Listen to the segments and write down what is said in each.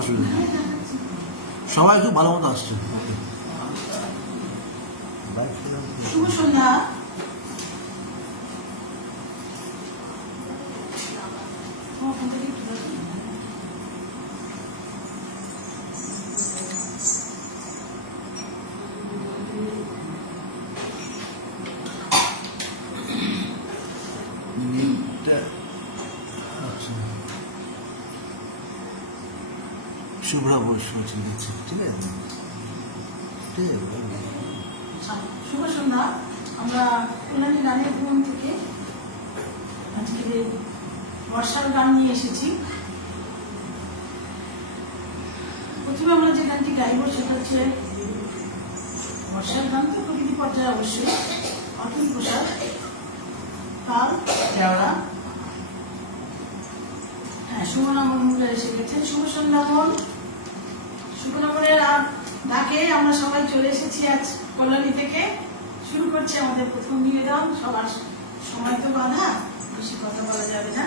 অসুবিধা নেই, সবাই খুব ভালো মতো আসছে। শুভ সন্ধ্যা। শুভ্রা বসু ঠিক আছে, ঠিক আছে, ঠিক আছে। শুভ সন্ধ্যা। আমরা কল্যাণী গানের ভবন থেকে আজকে বর্ষার গান নিয়ে এসেছি। প্রথমে আমরা যে গানটি গাইব সেটা হচ্ছে বর্ষার গান, তো প্রকৃতি পর্যায়ে অবশ্যই অতুল প্রসাদ, তাল দেওয়া। হ্যাঁ, সুমনামন মুখে এসে গেছেন। শুভ সন্ধ্যা মন। সুমনামনের ডাকে আমরা সবাই চলে এসেছি আজ কল্যাণী থেকে। শুরু করছি আমাদের প্রথম নিবেদন। সবার সময় তো বাধা, বেশি কথা বলা যাবে না।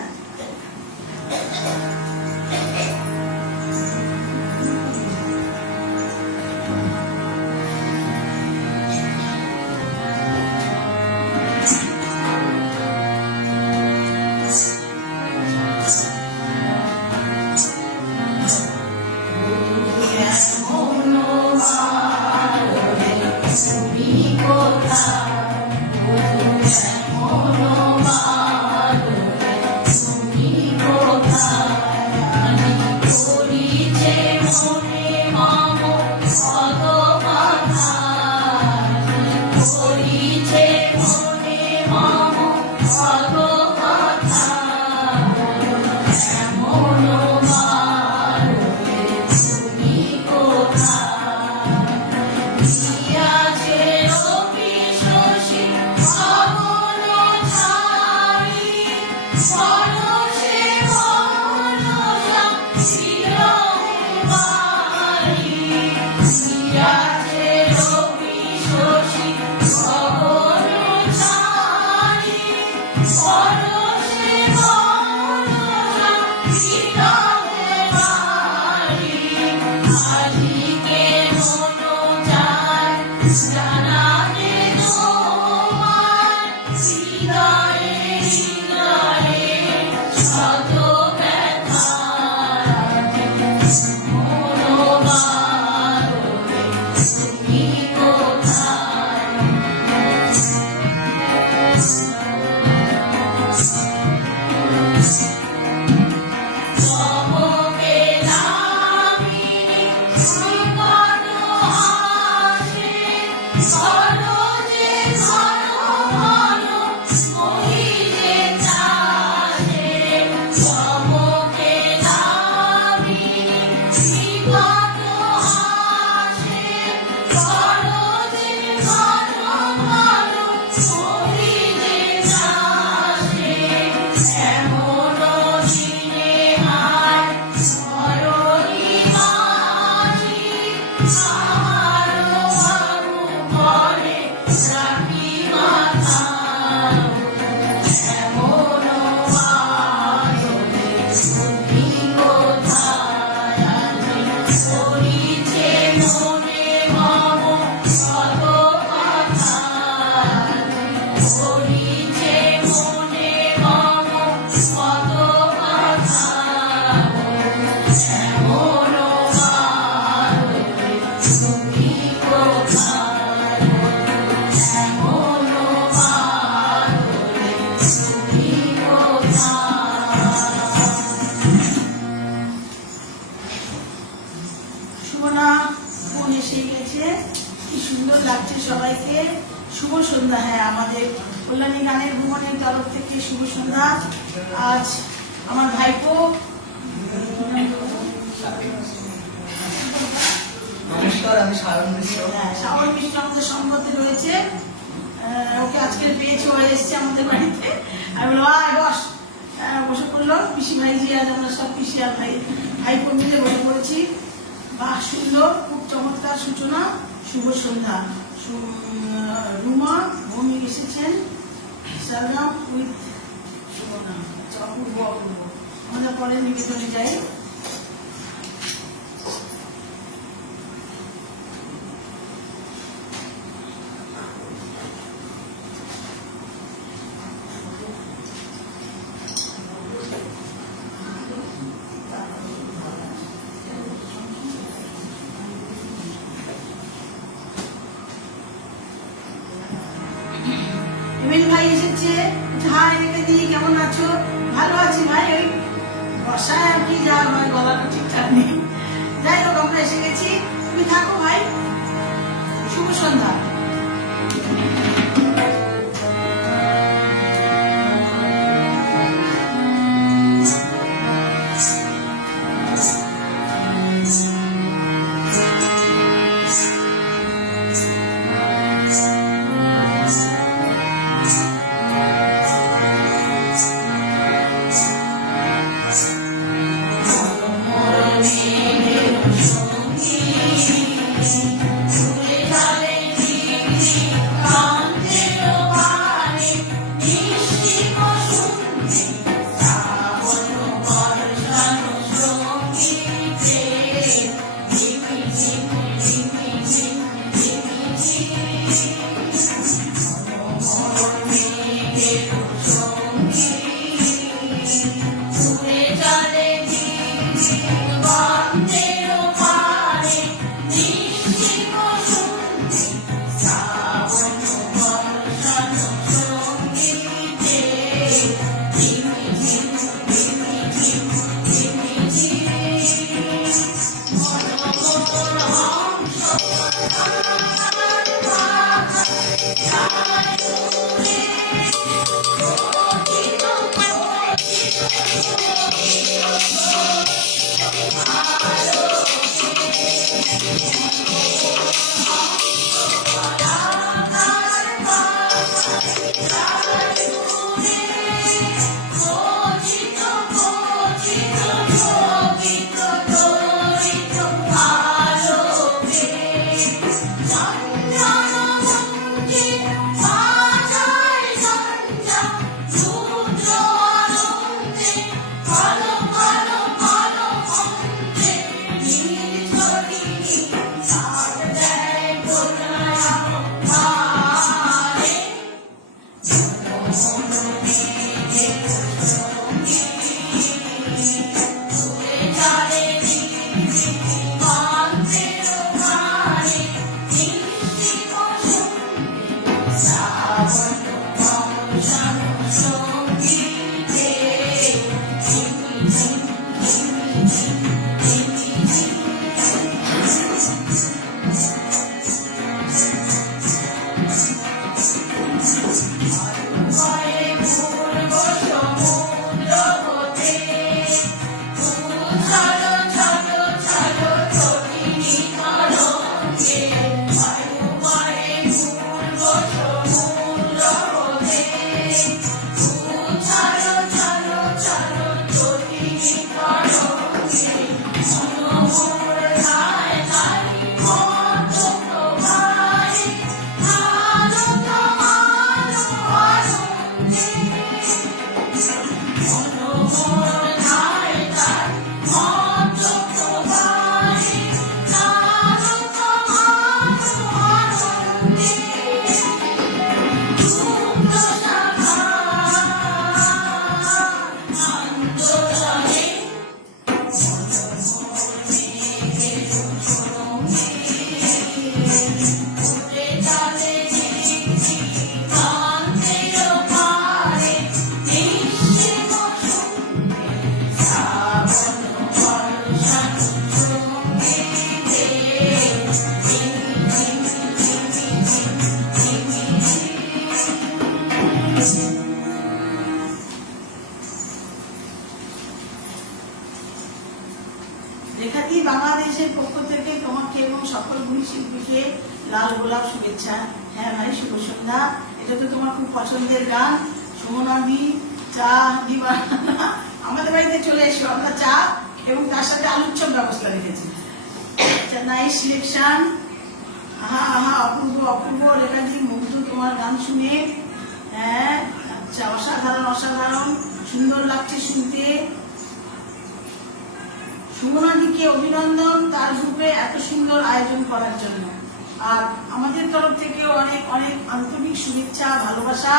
শুভ সন্ধ্যা। হ্যাঁ, আমাদের কল্যাণী গানের ভুবনের তরফ থেকে শুভ সন্ধ্যা। আজ আমার ভাইপো শাওন মিশ্র আমাদের সম্পত্তি রয়েছে। ওকে আজকে পেয়েছে, হয়ে এসছে আমাদের বাড়িতে। আমি বললাম আয় বস, বসে পড়লো। পিসি ভাইজি, আজ আমরা সব পিসি আর ভাইপো মিলে বসে পড়েছি। বাহ, সুন্দর, খুব চমৎকার সূচনা। শুভ সন্ধ্যা। রুমা ভৌমিক এসেছেন, সারগাম উইথ অপূর্ব অপূর্ব। আমরা পরে নিবেদনে যাই। এসছে, হাই রেখে দিই, কেমন আছো? ভালো আছি ভাই, ওই বর্ষায় আর কি যা হয়, গলাটা ঠিকঠাক নেই। যাই হোক, আমরা এসে গেছি, তুমি থাকো ভাই। শুভ সন্ধ্যা। রেখাদি, বাংলাদেশের পক্ষ থেকে তোমাকে এবং সকল গুণী শিল্পীকে লাল গোলাপ শুভেচ্ছা। হ্যাঁ ভাই, শুভ সন্ধ্যা। এটা তো তোমার খুব পছন্দের গান। সুমনাদি চা দিবা, আমাদের বাড়িতে চলে এসো, আমরা চা এবং তার সাথে আলুর চপ ব্যবস্থা রেখেছি। Nice selection. আহা আহা, অপূর্ব অপূর্ব। রেখাদি, মুগ্ধ তোমার গান শুনে। হ্যাঁ, আচ্ছা, অসাধারণ অসাধারণ, সুন্দর লাগছে শুনতে। সুমনাদিকে অভিনন্দন তার গ্রুপে এত সুন্দর আয়োজন করার জন্য। আর আমাদের তরফ থেকে অনেক অনেক আন্তরিক শুভেচ্ছা, ভালোবাসা।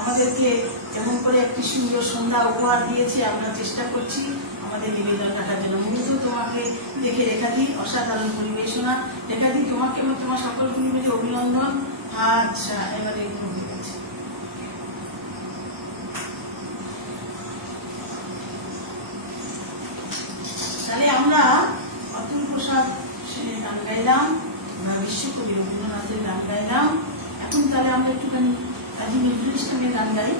আমাদেরকে এমন করে একটি সুন্দর সন্ধ্যা উপহার দিয়েছে, আমরা চেষ্টা করছি আমাদের নিবেদন রাখার জন্য। মূলত তোমাকে দেখে রেখাদি অসাধারণ পরিবেশনা। রেখাদি, তোমাকে এবং তোমার সকল পরিবেশে অভিনন্দন। আচ্ছা, এবারে এগুলো হয়ে গেছে। গাইলাম, আমরা বিশ্বকবি রবীন্দ্রনাথের গান গাইলাম। এখন তাহলে আমরা একটুখানি কাজী নজরুল ইসলামের গান গাই।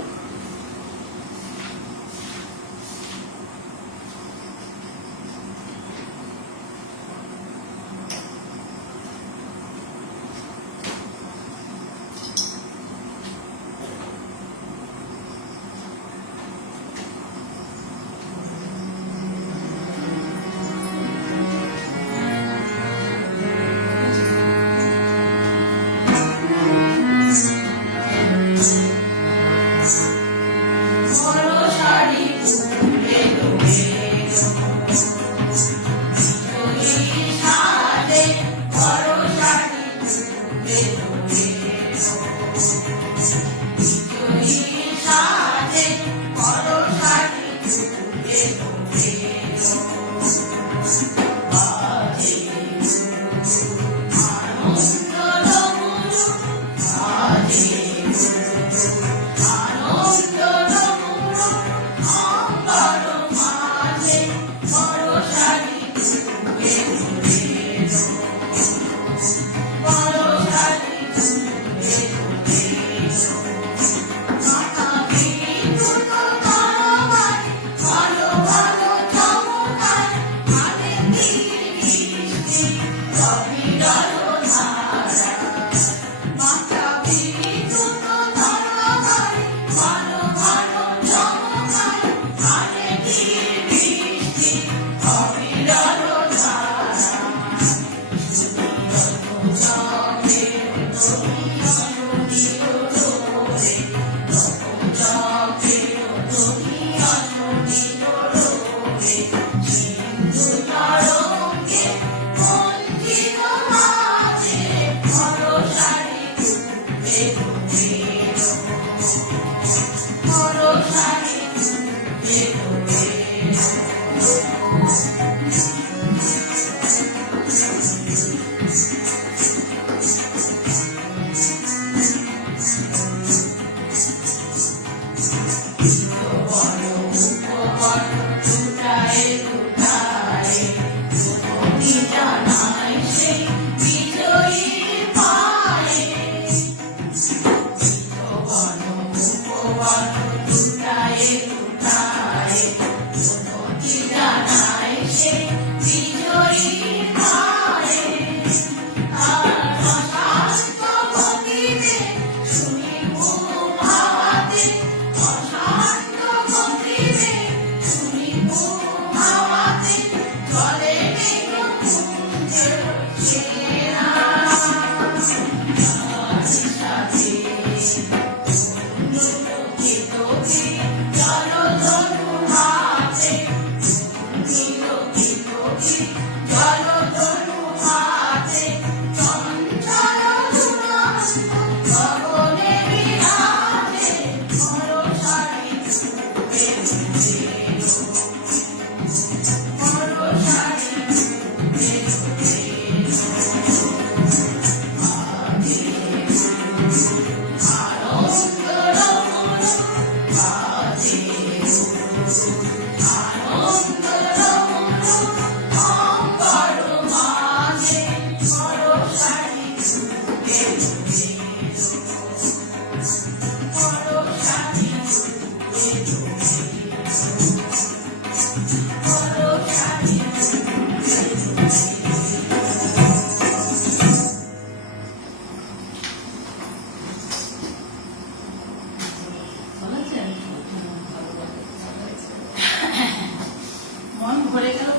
মন ভরে গেল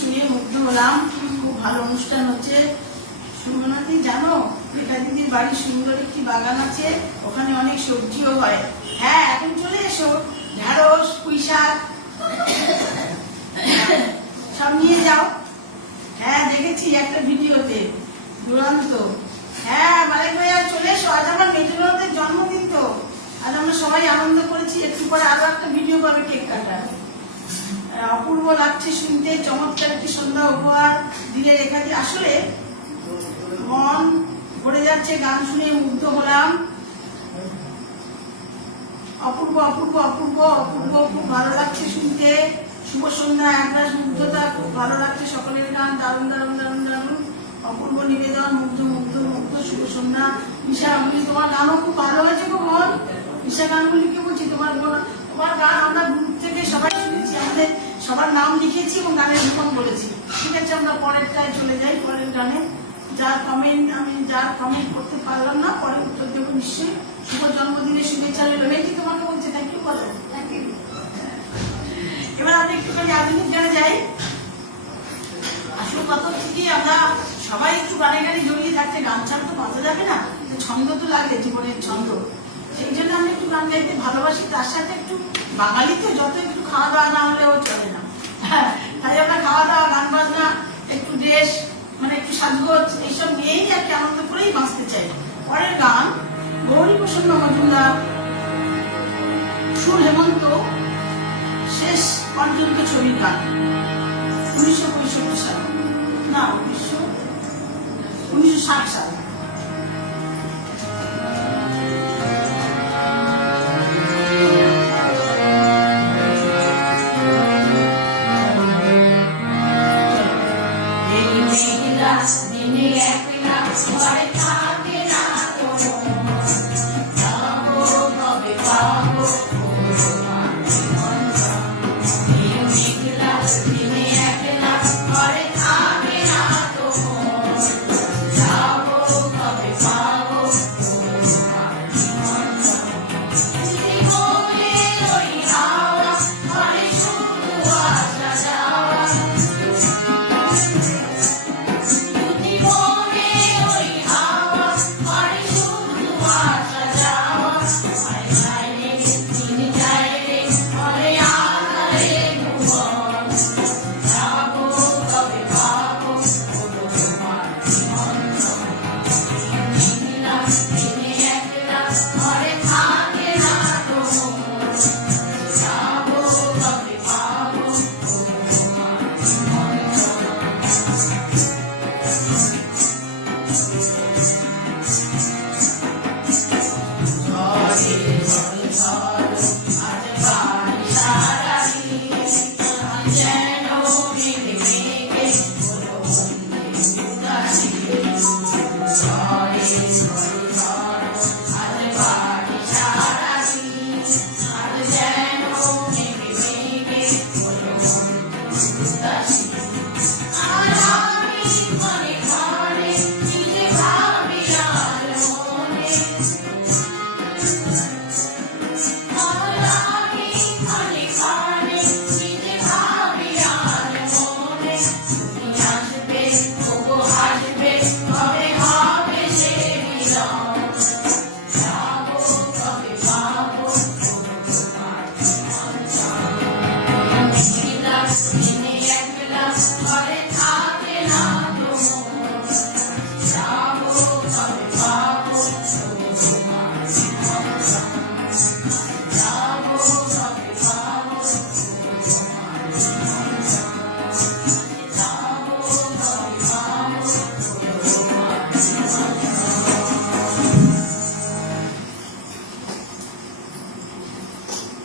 শুনে মুগ্ধ হলাম। খুব ভালো অনুষ্ঠান হচ্ছে। সুমনাদি জানো, রেখা দিদির বাড়ির সুন্দর একটি বাগান আছে, ওখানে অনেক সবজিও হয়। হ্যাঁ, এখন চলে এসো, ঢেঁড়স, পুঁই শাক সব নিয়ে যাও। হ্যাঁ, দেখেছি একটা ভিডিওতে, দুরন্ত। হ্যাঁ, মালিক ভাইয়া চলে এসো, আজ আমার মেজুনদের জন্মদিন তো, আজ আমরা সবাই আনন্দ করেছি। একটু পরে আরো একটা ভিডিও পাবে কেক কাটা। অপূর্ব লাগছে শুনতে, চমৎকার একটি সন্ধ্যা উপহার দিলে রেখাদি। আসলে মন ভরে যাচ্ছে, গান শুনে মুগ্ধ হলাম। অপূর্ব অপূর্ব অপূর্ব অপূর্ব, খুব ভালো লাগছে শুনতে। শুভ সন্ধ্যা, একরাশ মুগ্ধতা, খুব ভালো লাগছে সকলের গান, দারুণ দারুণ দারুণ দারুণ। অপূর্ব নিবেদন, মুগ্ধ মুগ্ধ মুগ্ধ, শুভ সন্ধ্যা। ঈশা, আমি তোমার গানও খুব ভালো হয়েছে গো বোন। ঈশা গানগুলিকে বলছি তোমার গান আমরা গ্রুপ থেকে সবাই শুনেছি, আমাদের সবার নাম লিখেছি এবং গানের রূপম বলেছি। ঠিক আছে, আমরা পরেরটায় চলে যাই, পরের গানে। যার কমেন্ট করতে পারলাম না, পরে উত্তর দেবো নিশ্চয়ই। শুভ জন্মদিনের শুভেচ্ছা রইল। মেয়েটি তোমাকে বলছে থ্যাংক ইউ, বলো থ্যাংক ইউ। এবার আমরা একটুখানি আধুনিক গানে যাই। আসল কথা হচ্ছে কি, আমরা সবাই একটু গানে গানে জড়িয়ে থাকতে, গান ছাড়া তো বাঁচা যাবে না, ছন্দ তো লাগে, জীবনের ছন্দ। সেই জন্য আমি একটু গান গাইতে ভালোবাসি, তার সাথে একটু বাঙালিতে যত একটু খাওয়া দাওয়া না হলেও চলে না। তাই আমরা খাওয়া দাওয়া, গান বাজনা, একটু ড্রেস, মানে একটু সাজগোজ, এইসব নিয়েই আর কি আনন্দ করেই বাঁচতে চাই। পরের গান গৌরী প্রসন্ন মজুমদার, সুর হেমন্ত, শেষ অর্জুনকে ছবির গান, 1965 সাল, না 1960 সাল।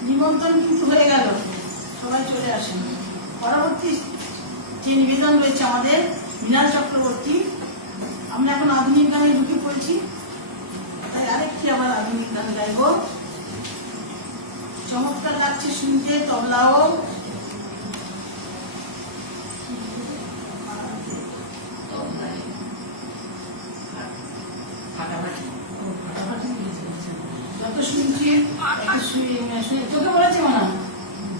নিমন্ত্রণ কিন্তু হয়ে গেল, সবাই চলে আসেন। পরবর্তী যে নিবেদন রয়েছে আমাদের মৃণাল চক্রবর্তী। আমরা এখন আধুনিক গানে ঢুকে পড়েছি, তাই আরেকটি আবার আধুনিক গান গাইব। চমৎকার লাগছে শুনতে, তবলাও। যত শুনছি তোকে বলেছি মনে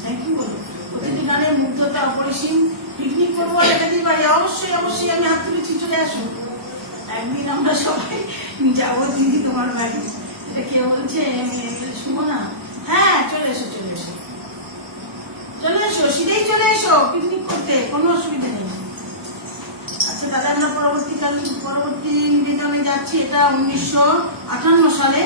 থ্যাংক ইউ বলো। প্রতিটি গানের মুগ্ধতা অপরিসীম। পিকনিক করবো একাধিক বাড়ি, অবশ্যই অবশ্যই আমি হাত তুলেছি, চলে আসো একদিন, আমরা সবাই যাবো দিদি তোমার বাড়ি। এটা কে বলছে? সুমনা। হ্যাঁ চলে এসো চলে এসো চলে এসো, সিধেই চলে এসো পিকনিক করতে, কোনো অসুবিধা নেই। আচ্ছা দাদা, আমরা পরবর্তী নিবেদনে যাচ্ছি। এটা 1958 সালে।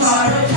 Bye.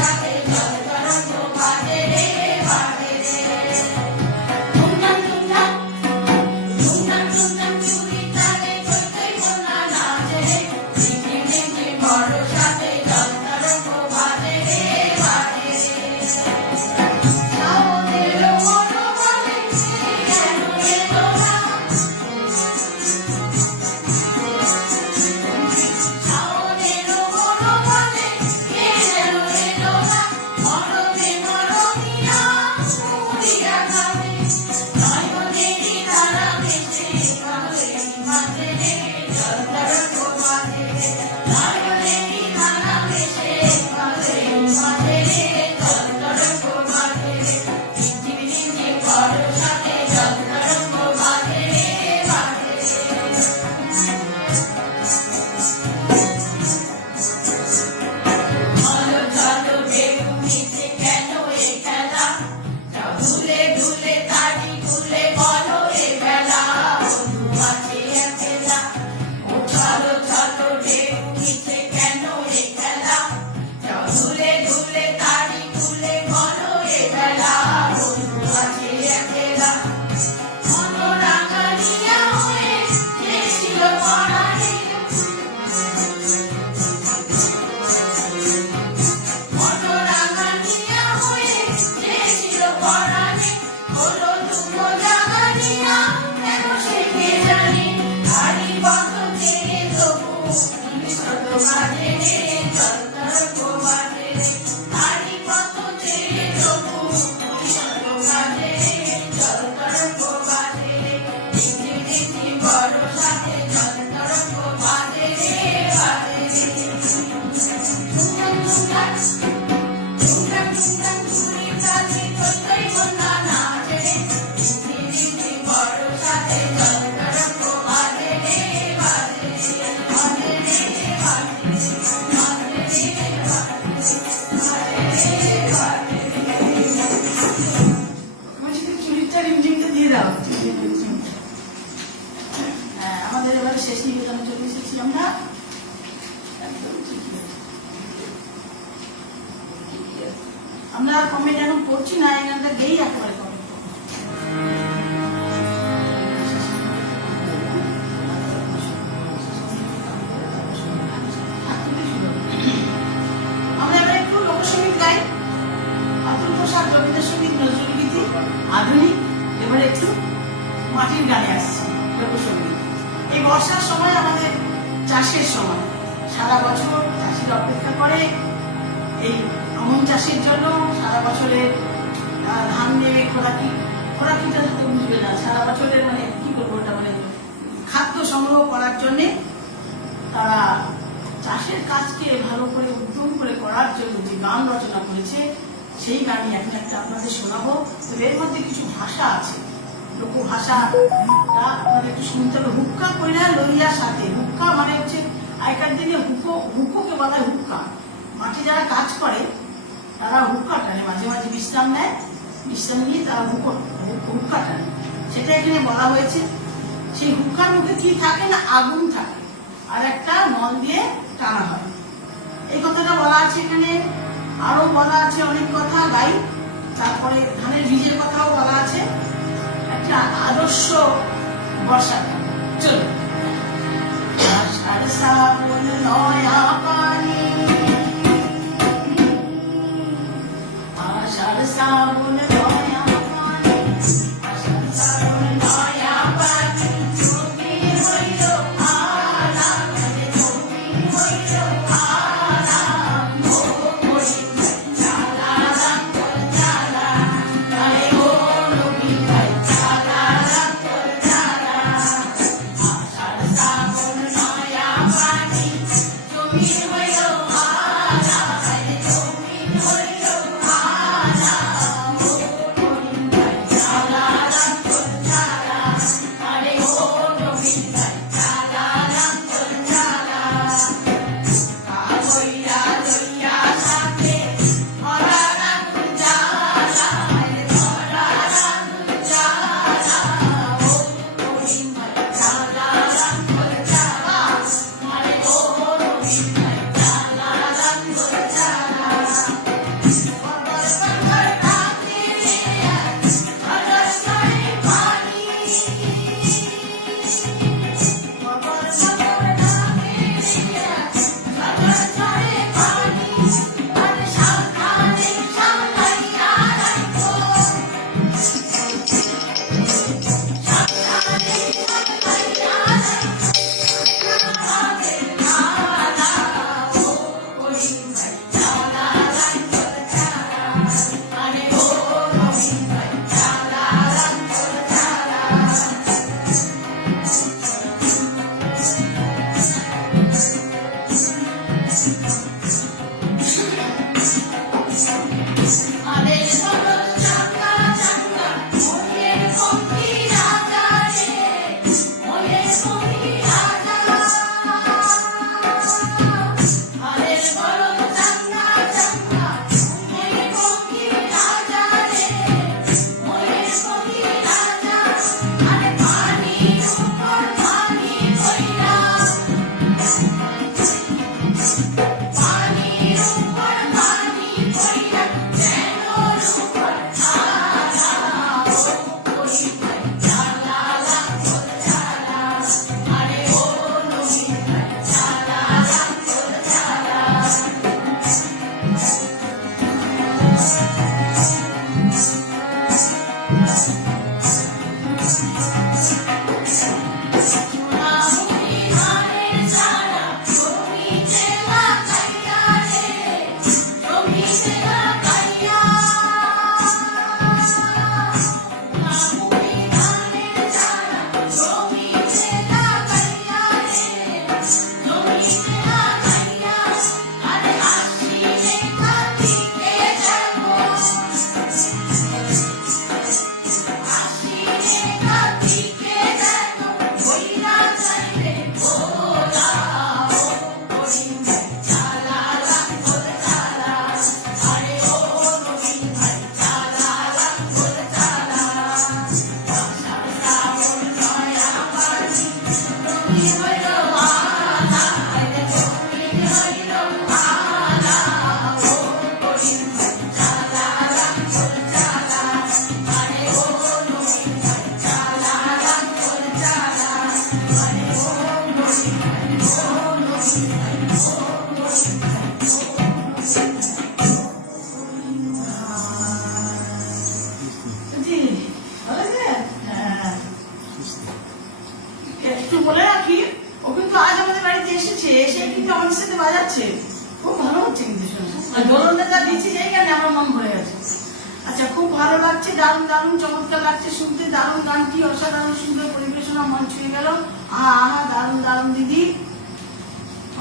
আমরা কমেন্ট এখন করছি না, এই গানটা গেয়েই একেবারে কমেন্ট করবো। আমরা এবার একটু লোকসঙ্গীত গাই, অতুল প্রসাদ, রবীন্দ্রসঙ্গীত, নজরুলগীতি, আধুনিক। এবারে একটু মাটির গানে আসছে লোকসঙ্গীত। এই বর্ষার সময় আমাদের চাষের সময়, সারা বছর চাষিরা অপেক্ষা করে এই আমন চাষের জন্য। সারা বছরের ধান নেবে খোরাকিটা তো বুঝবে না, সারা বছরের মানে কি করবো ওটা, মানে খাদ্য সংগ্রহ করার জন্যে তারা চাষের কাজকে ভালো করে উদ্যম করে করার জন্য যে গান রচনা করেছে, সেই গানই এখন একটা আপনাদের শোনাবো। তো এর মধ্যে কিছু ভাষা আছে, লোকভাষা, আপনাদের একটু শুনতে হবে। হুক্কা কইরা লইয়া সাথে, হুক্কা মানে হচ্ছে আগেকার দিনে হুকোকে বলা হয় হুক্কা। মাঠে যারা কাজ করে তারা হুক্কা টানে, মাঝে মাঝে বিশ্রাম নেয়, বিশ্রাম নিয়ে তারা হুক্কা টানে, সেটা এখানে বলা হয়েছে। সেই হুক্কার মুখে কি থাকে না, আগুন থাকে, আর একটা নল দিয়ে টানা হয়, এই কথাটা বলা আছে এখানে। আরো বলা আছে অনেক কথা, গাই। তারপরে ধানের বীজের কথাও বলা আছে, একটা আদর্শ বর্ষাকাল। চলো। আষাঢ় শ্রাবণ নয়া পানি, আষাঢ় শ্রাবণ নয়া পানি, আষাঢ় শ্রাবণ নয়া পানি, তুমি হইল আলা, তুমি হইল আলা, চালা রান্তর চালা, আরে ও নবী ভাই, চালা রান্তর চালা। আষাঢ় শ্রাবণ নয়া পানি, তুমি ধরনটা যা দিচ্ছি সেই গানে আমার মন ভরে গেছে। আচ্ছা, খুব ভালো লাগছে, দারুণ দারুণ চমৎকার লাগছে শুনতে, দারুণ গানটি অসাধারণ সুন্দর পরিবেশনা, মন ছুঁয়ে গেল। আহা, দারুণ দারুণ দিদি,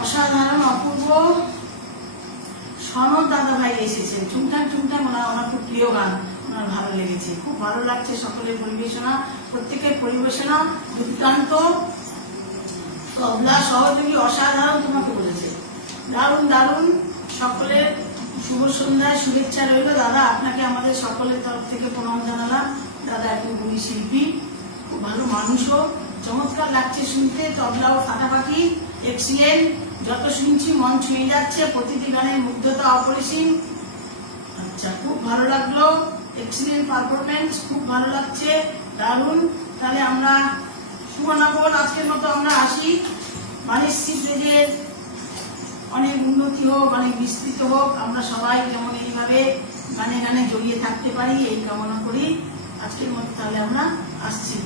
অসাধারণ অপূর্ব। সনদ দাদা ভাই এসেছেন, ঠুমঠাম ঠুমঠাম, আমার খুব প্রিয় গান, ওনার ভালো লেগেছে, খুব ভালো লাগছে সকলের পরিবেশনা, প্রত্যেকের পরিবেশনা দুর্দান্ত। তবলা সহযোগী অসাধারণ, তোমাকে বলেছে দারুণ দারুণ। সকলের শুভ সন্ধ্যায় শুভেচ্ছা রইল দাদা, আপনাকে আমাদের সকলের তরফ থেকে প্রণাম জানালাম। দাদা একজন গুণী শিল্পী, খুব ভালো মানুষও, চমৎকার লাগছে শুনতে, তবলাও ফাটাফাটি, এক্সিলেন্ট। যত শুনছি মন ছুঁয়ে যাচ্ছে, প্রতিটি গানের মুগ্ধতা অপরিসীম। আচ্ছা, খুব ভালো লাগলো, এক্সিলেন্ট পারফরমেন্স, খুব ভালো লাগছে, দারুণ। তাহলে আমরা শুভনগর আজকের মতো আমরা আসি। বাণিজ্যিক পেজের অনেক উন্নতি হোক, অনেক বিস্তৃত হোক, আমরা সবাই যেমন এইভাবে গানে গানে জড়িয়ে থাকতে পারি এই কামনা করি। আজকের মতো তাহলে আমরা আসছি।